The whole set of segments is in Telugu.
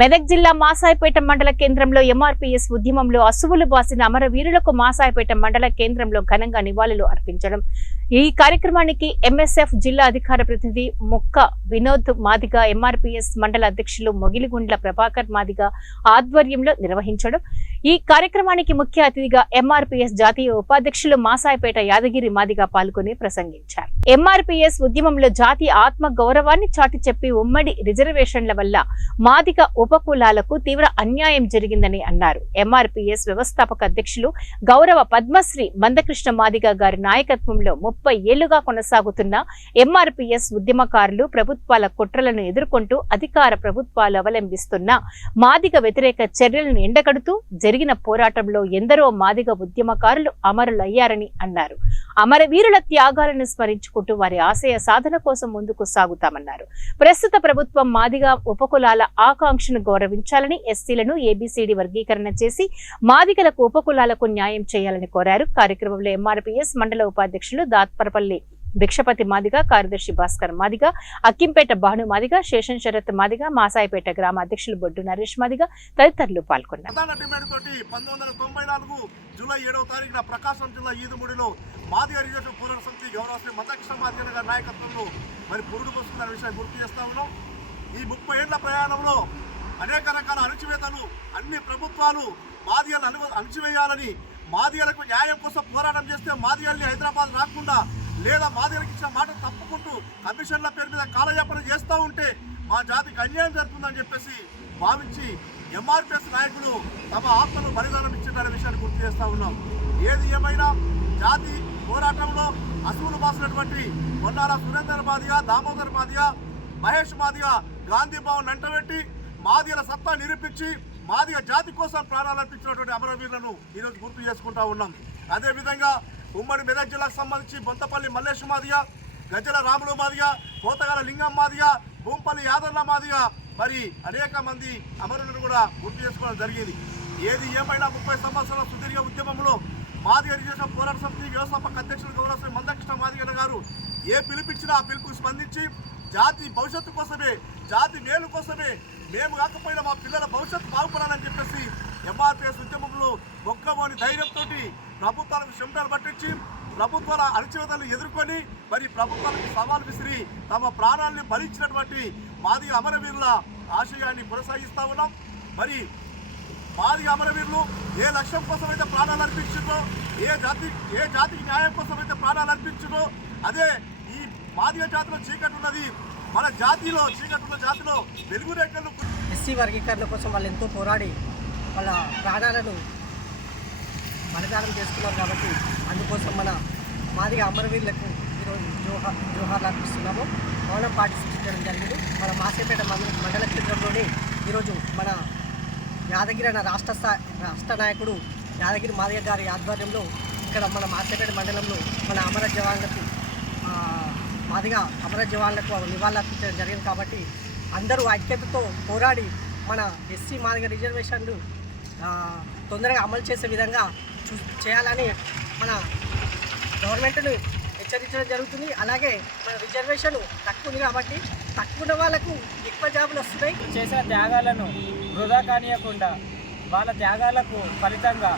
మెదక్ జిల్లా మాసాయిపేట మండల కేంద్రంలో ఎంఆర్పీఎస్ ఉద్యమంలో అసువులు బాసిన అమరవీరులకు మాసాయిపేట మండల కేంద్రంలో ఘనంగా నివాళులు అర్పించడం. ఈ కార్యక్రమానికి ఎంఎస్ఎఫ్ జిల్లా అధికార ప్రతినిధి ముక్క వినోద్ మాదిగ, ఎంఆర్పీఎస్ మండల అధ్యక్షులు మొగిలిగుండ్ల ప్రభాకర్ మాదిగ ఆధ్వర్యంలో నిర్వహించడం. ఈ కార్యక్రమానికి ముఖ్య అతిథిగా ఎంఆర్పీఎస్ జాతీయ ఉపాధ్యక్షులు మాసాయిపేట యాదగిరి మాదిగ పాల్గొని ప్రసంగించారు. ఎంఆర్పీఎస్ ఉద్యమంలో జాతీయ ఆత్మ గౌరవాన్ని చాటి చెప్పి ఉమ్మడి రిజర్వేషన్ల వల్ల మాదిగ ఉపకులాలకు తీవ్ర అన్యాయం జరిగిందని అన్నారు. ఎంఆర్పీఎస్ వ్యవస్థాపక అధ్యక్షులు గౌరవ పద్మశ్రీ మందకృష్ణ మాదిగ గారి నాయకత్వంలో 30 ఏళ్లుగా కొనసాగుతున్న ఎంఆర్పీఎస్ ఉద్యమకారులు ప్రభుత్వాల కుట్రలను ఎదుర్కొంటూ అధికార ప్రభుత్వాలు అవలంబిస్తున్న మాదిగ వ్యతిరేక చర్యలను ఎండగడుతూ జరిగిన పోరాటంలో ఎందరో మాదిగ ఉద్యమకారులు అమరులయ్యారని అన్నారు. అమరవీరుల త్యాగాలను స్మరించుకుంటూ వారి ఆశయ సాధన కోసం ముందుకు సాగుతామన్నారు. ప్రస్తుత ప్రభుత్వం మాదిగ ఉపకులాల ఆకాంక్షను గౌరవించాలని, ఎస్సీలను ఏబీసీడీ వర్గీకరణ చేసి మాదిగలకు ఉపకులాలకు న్యాయం చేయాలని కోరారు. కార్యక్రమంలో ఎంఆర్పీఎస్ మండల ఉపాధ్యక్షులు దాత్పరపల్లి భిక్షపతి మాదిగ, కార్యదర్శి భాస్కర్ మాదిగ, అక్కింపేట భాను మాదిగ, శేషన్ శరత్ మాదిగ, మాసాయిపేట గ్రామ అధ్యక్షులు బొడ్డు నరేష్ మాదిగ తదితరులు పాల్గొన్నారు. 1994 జూలై 7వ తారీఖున ప్రకాశం జిల్లా ఈదుమూడిలో మాదిగ రిజర్వేషన్ పోరాట సమితి గౌరవ శ్రీ మందకృష్ణ మాదిగ గారి నాయకత్వంలో మరి పురుడు పోసుకున్న విషయాన్ని గుర్తు చేస్తా ఉన్నాం. ఈ 30 ఏళ్ల ప్రయాణంలో అనేక రకాల అణచివేతలు, అన్ని ప్రభుత్వాలు మాదిగలను అణచివేయాలని, మాదిగలకు న్యాయం కోసం పోరాటం చేస్తే మాదిగల్ని హైదరాబాద్ రాకుండా లేదా మాదిగలకు ఇచ్చిన మాట తప్పుకుంటూ కమిషన్ల పేరు మీద కాలయాపన చేస్తూ ఉంటే మా జాతికి అన్యాయం జరుగుతుందని చెప్పేసి భావించి ఎంఆర్పీఎస్ నాయకులు తమ ఆత్మను బలిదానం ఇచ్చిన విషయాన్ని గుర్తు చేస్తూ ఉన్నాం. ఏది ఏమైనా జాతి పోరాటంలో అసువులు బాసినటువంటి కొన్నాల సురేందర్ మాదిగ, దామోదర్ మాదిగ, మహేష్ మాదిగ గాంధీ భవన్ వెంటబెట్టి మాదిగల సత్తా నిరూపించి మాదిగ జాతి కోసం ప్రాణాలు అర్పించినటువంటి అమరవీరులను ఈరోజు గుర్తు చేసుకుంటా ఉన్నాం. అదేవిధంగా ఉమ్మడి మెదక్ జిల్లాకు సంబంధించి బొంతపల్లి మల్లేష్ మాదిగ, గజ్జల రాములు మాదిగ, కోతగల లింగం మాదిగ, భూంపల్లి యాదర్ల మాదిగ మరి అనేక మంది అమరులను కూడా గుర్తు చేసుకోవడం జరిగింది. ఏది ఏమైనా 30 సంవత్సరాల సుదీర్ఘ ఉద్యమంలో మాదిగ రిజర్వేషన్ పోరాట సమితి వ్యవస్థాపక అధ్యక్షులు గౌరవ శ్రీ మందకృష్ణ మాదిగ గారు ఏ పిలుపిచ్చినా ఆ పిలుపుకు స్పందించి జాతి భవిష్యత్తు కోసమే, జాతి మేలు కోసమే, మేము కాకపోయినా మా పిల్లల భవిష్యత్తు బాగుపడాలని చెప్పేసి ఎంఆర్పీఎస్ ఉద్యమంలో మొక్కమోని ధైర్యంతో ప్రభుత్వాలకు చెమటలు పట్టించి ప్రభుత్వాల అణచివేతలను ఎదుర్కొని మరి ప్రభుత్వాలకు సవాల్ విసిరి తమ ప్రాణాలను బలిచ్చినటువంటి మాదిగ అమరవీరుల ఆశయాన్ని కొనసాగిస్తూ ఉన్నాం. మరి మాదిగ అమరవీరులు ఏ లక్ష్యం కోసమైతే ప్రాణాలు అర్పించిందో, ఏ జాతికి న్యాయం కోసమైతే ప్రాణాలు అర్పించిందో అదే ఈ మాదిగ జాతిలో చీకటి ఉన్నది. మన జాతిలో చీకటి ఉన్న జాతిలో వెలుగు రేఖలు. ఎస్సీ వర్గీకరణ కోసం వాళ్ళు ఎంతో పోరాడి వాళ్ళ ప్రాణాలను బలిదానం చేసుకున్నారు కాబట్టి అందుకోసం మన మాదిగ అమరవీరులకు ఈరోజు జోహార్లు అర్పిస్తున్నాము. మౌనం పాటించడం జరిగింది. మన మాసాయిపేట మండల కేంద్రంలోని ఈరోజు మన యాదగిరి అన్న రాష్ట్ర నాయకుడు యాదగిరి మాదిగ గారి ఆధ్వర్యంలో ఇక్కడ మన మాసాయిపేట మండలంలో మన అమర జవాన్లకు మాదిగ అమర జవాన్లకు నివాళులర్పించడం జరిగింది. కాబట్టి అందరూ ఐక్యతతో పోరాడి మన ఎస్సీ మాదిగ రిజర్వేషన్లు తొందరగా అమలు చేసే విధంగా చేయాలని మన గవర్నమెంట్ను హెచ్చరించడం జరుగుతుంది. అలాగే మన రిజర్వేషన్ తక్కువ ఉంది కాబట్టి తక్కువ వాళ్ళకు ఎక్కువ జాబులు వస్తున్నాయి. చేసిన త్యాగాలను వృధా కానియకుండా వాళ్ళ త్యాగాలకు ఫలితంగా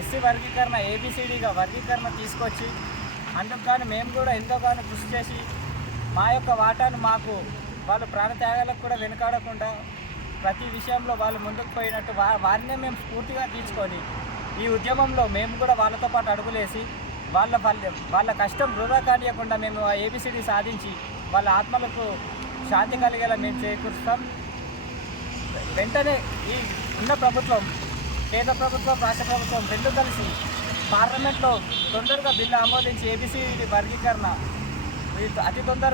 ఎస్సీ వర్గీకరణ ఏబీసీడీగా వర్గీకరణ తీసుకొచ్చి అందుకు కానీ మేము కూడా ఎంతోగానో కృషి చేసి మా యొక్క వాటాను మాకు వాళ్ళు ప్రాణత్యాగాలకు కూడా వెనుకాడకుండా ప్రతి విషయంలో వాళ్ళు ముందుకు పోయినట్టు వారినే మేము స్ఫూర్తిగా తీసుకొని ఈ ఉద్యమంలో మేము కూడా వాళ్ళతో పాటు అడుగులేసి వాళ్ళ కష్టం వృధా కానియకుండా మేము ఏబీసీడీ సాధించి వాళ్ళ ఆత్మలకు శాంతి కలిగేలా మేము చేకూరుస్తాం. వెంటనే ఈ ఉన్న ప్రభుత్వం, కేంద్ర ప్రభుత్వం, రాష్ట్ర ప్రభుత్వం రెండు కలిసి పార్లమెంట్లో తొందరగా బిల్లు ఆమోదించి ఏబీసీడీ వర్గీకరణ అతి తొందరగా